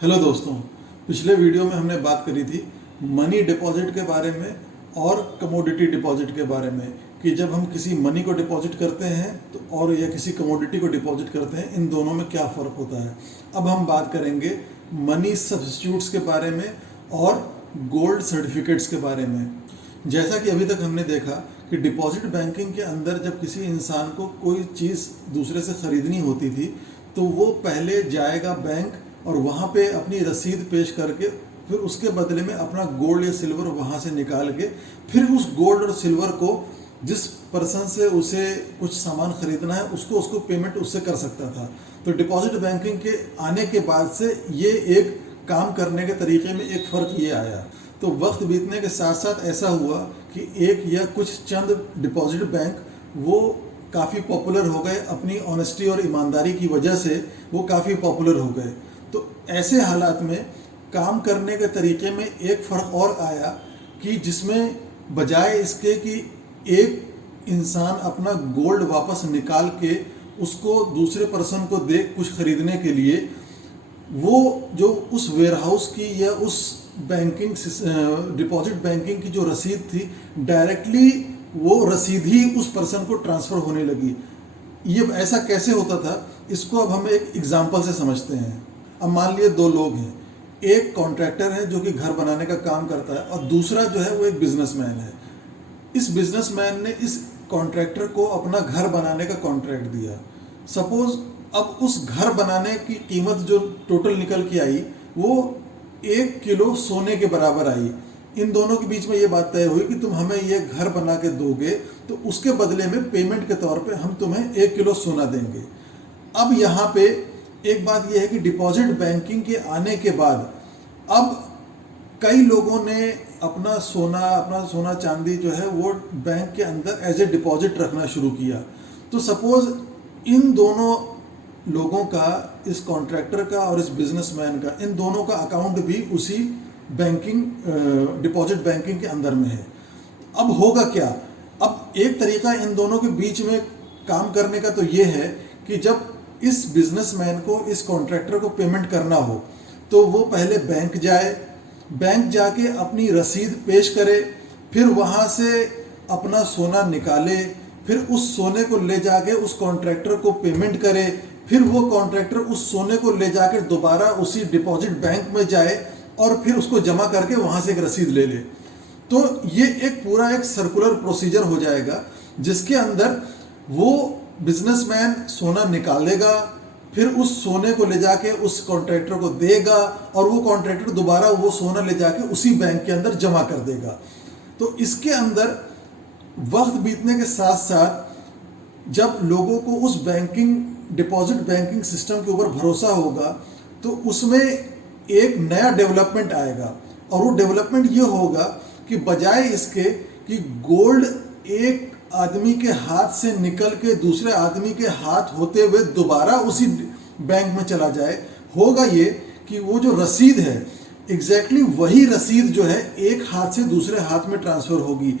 Hello दोस्तों, पिछले video में हमने बात करी थी मनी डिपॉजिट के बारे में और कमोडिटी डिपॉजिट के बारे में कि जब हम किसी मनी को डिपॉजिट करते हैं तो और या किसी कमोडिटी को डिपॉजिट करते हैं, इन दोनों में क्या फ़र्क होता है। अब हम बात करेंगे मनी सब्स्टिट्यूट्स के बारे में और गोल्ड सर्टिफिकेट्स के बारे में। जैसा कि अभी तक हमने देखा कि डिपॉजिट बैंकिंग के अंदर जब किसी इंसान को कोई चीज़ दूसरे से ख़रीदनी होती थी तो वो पहले जाएगा बैंक और वहाँ पे अपनी रसीद पेश करके फिर उसके बदले में अपना गोल्ड या सिल्वर वहाँ से निकाल के फिर उस गोल्ड और सिल्वर को जिस पर्सन से उसे कुछ सामान खरीदना है उसको पेमेंट उससे कर सकता था। तो डिपॉजिट बैंकिंग के आने के बाद से ये एक काम करने के तरीके में एक फ़र्क ये आया। तो वक्त बीतने के साथ साथ ऐसा हुआ कि एक या कुछ चंद डिपॉजिट बैंक वो काफ़ी पॉपुलर हो गए, अपनी ऑनेस्टी और ईमानदारी की वजह से वो काफ़ी पॉपुलर हो गए। तो ऐसे हालात में काम करने के तरीके में एक फ़र्क और आया कि जिसमें बजाय इसके कि एक इंसान अपना गोल्ड वापस निकाल के उसको दूसरे पर्सन को दे कुछ खरीदने के लिए, वो जो उस वेयरहाउस की या उस बैंकिंग डिपॉजिट बैंकिंग की जो रसीद थी डायरेक्टली वो रसीद ही उस पर्सन को ट्रांसफ़र होने लगी। ये ऐसा कैसे होता था, इसको अब हम एक एग्जांपल से समझते हैं। अब मान लिए दो लोग हैं, एक कॉन्ट्रैक्टर है जो कि घर बनाने का काम करता है और दूसरा जो है वो एक बिजनेसमैन है। इस बिजनेसमैन ने इस कॉन्ट्रैक्टर को अपना घर बनाने का कॉन्ट्रैक्ट दिया। सपोज अब उस घर बनाने की कीमत जो टोटल निकल के आई वो 1 किलो सोने के बराबर आई। इन दोनों के बीच में ये बात तय हुई कि तुम हमें ये घर बना के दोगे तो उसके बदले में पेमेंट के तौर पे हम तुम्हें 1 किलो सोना देंगे। अब यहाँ पे एक बात यह है कि डिपॉजिट बैंकिंग के आने के बाद अब कई लोगों ने अपना सोना चांदी जो है वो बैंक के अंदर एज ए डिपॉजिट रखना शुरू किया। तो सपोज इन दोनों लोगों का, इस कॉन्ट्रैक्टर का और इस बिजनेसमैन का, इन दोनों का अकाउंट भी उसी बैंकिंग डिपॉजिट बैंकिंग के अंदर में है। अब होगा क्या, अब एक तरीका इन दोनों के बीच में काम करने का तो ये है कि जब इस बिजनेसमैन को इस कॉन्ट्रैक्टर को पेमेंट करना हो तो वो पहले बैंक जाए, बैंक जाके अपनी रसीद पेश करे, फिर वहाँ से अपना सोना निकाले, फिर उस सोने को ले जाके उस कॉन्ट्रैक्टर को पेमेंट करे, फिर वो कॉन्ट्रैक्टर उस सोने को ले जाकर दोबारा उसी डिपॉजिट बैंक में जाए और फिर उसको जमा करके वहाँ से एक रसीद ले ले। तो ये एक पूरा एक सर्कुलर प्रोसीजर हो जाएगा जिसके अंदर वो बिजनेसमैन सोना निकालेगा, फिर उस सोने को ले जाके उस कॉन्ट्रैक्टर को देगा और वो कॉन्ट्रैक्टर दोबारा वो सोना ले जाके उसी बैंक के अंदर जमा कर देगा। तो इसके अंदर वक्त बीतने के साथ साथ जब लोगों को उस डिपॉजिट बैंकिंग सिस्टम के ऊपर भरोसा होगा तो उसमें एक नया डेवलपमेंट आएगा और वो डेवलपमेंट ये होगा कि बजाय इसके कि गोल्ड एक आदमी के हाथ से निकल के दूसरे आदमी के हाथ होते हुए दोबारा उसी बैंक में चला जाए, होगा ये कि वो जो रसीद है एग्जैक्टली वही रसीद जो है एक हाथ से दूसरे हाथ में ट्रांसफ़र होगी।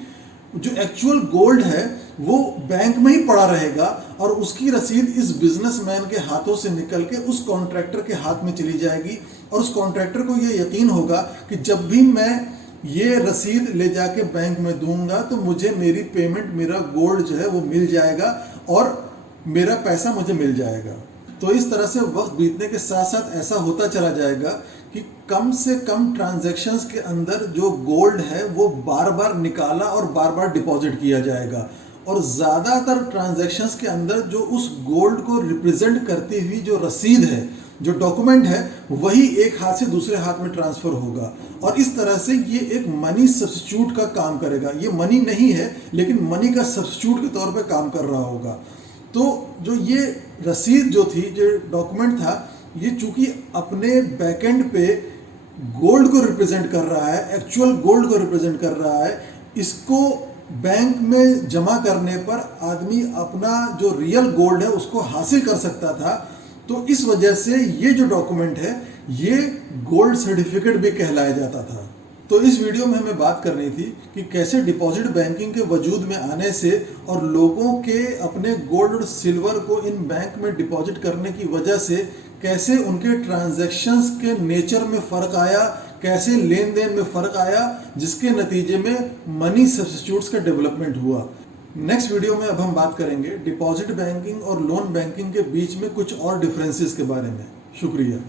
जो एक्चुअल गोल्ड है वो बैंक में ही पड़ा रहेगा और उसकी रसीद इस बिजनेसमैन के हाथों से निकल के उस कॉन्ट्रैक्टर के हाथ में चली जाएगी और उस कॉन्ट्रैक्टर को ये यकीन होगा कि जब भी मैं ये रसीद ले जाके बैंक में दूंगा तो मुझे मेरी पेमेंट, मेरा गोल्ड जो है वो मिल जाएगा और मेरा पैसा मुझे मिल जाएगा। तो इस तरह से वक्त बीतने के साथ साथ ऐसा होता चला जाएगा कि कम से कम ट्रांजैक्शंस के अंदर जो गोल्ड है वो बार बार निकाला और बार बार डिपॉजिट किया जाएगा और ज़्यादातर ट्रांजैक्शंस के अंदर जो उस गोल्ड को रिप्रेजेंट करती हुई जो रसीद है, जो डॉक्यूमेंट है, वही एक हाथ से दूसरे हाथ में ट्रांसफ़र होगा और इस तरह से ये एक मनी सब्स्टिट्यूट का काम करेगा। ये मनी नहीं है लेकिन मनी का सब्स्टिट्यूट के तौर पे काम कर रहा होगा। तो जो ये रसीद जो थी, जो डॉक्यूमेंट था, ये चूंकि अपने बैकएंड पे गोल्ड को रिप्रेजेंट कर रहा है, एक्चुअल गोल्ड को रिप्रेजेंट कर रहा है, इसको बैंक में जमा करने पर आदमी अपना जो रियल गोल्ड है उसको हासिल कर सकता था। तो इस वजह से ये जो डॉक्यूमेंट है ये गोल्ड सर्टिफिकेट भी कहलाया जाता था। तो इस वीडियो में हमें बात करनी थी कि कैसे डिपॉजिट बैंकिंग के वजूद में आने से और लोगों के अपने गोल्ड और सिल्वर को इन बैंक में डिपॉजिट करने की वजह से कैसे उनके ट्रांजैक्शंस के नेचर में फ़र्क आया, कैसे लेन देन में फ़र्क आया, जिसके नतीजे में मनी सब्स्टिट्यूट्स का डेवलपमेंट हुआ। नेक्स्ट वीडियो में अब हम बात करेंगे डिपॉजिट बैंकिंग और लोन बैंकिंग के बीच में कुछ और डिफरेंसेस के बारे में। शुक्रिया।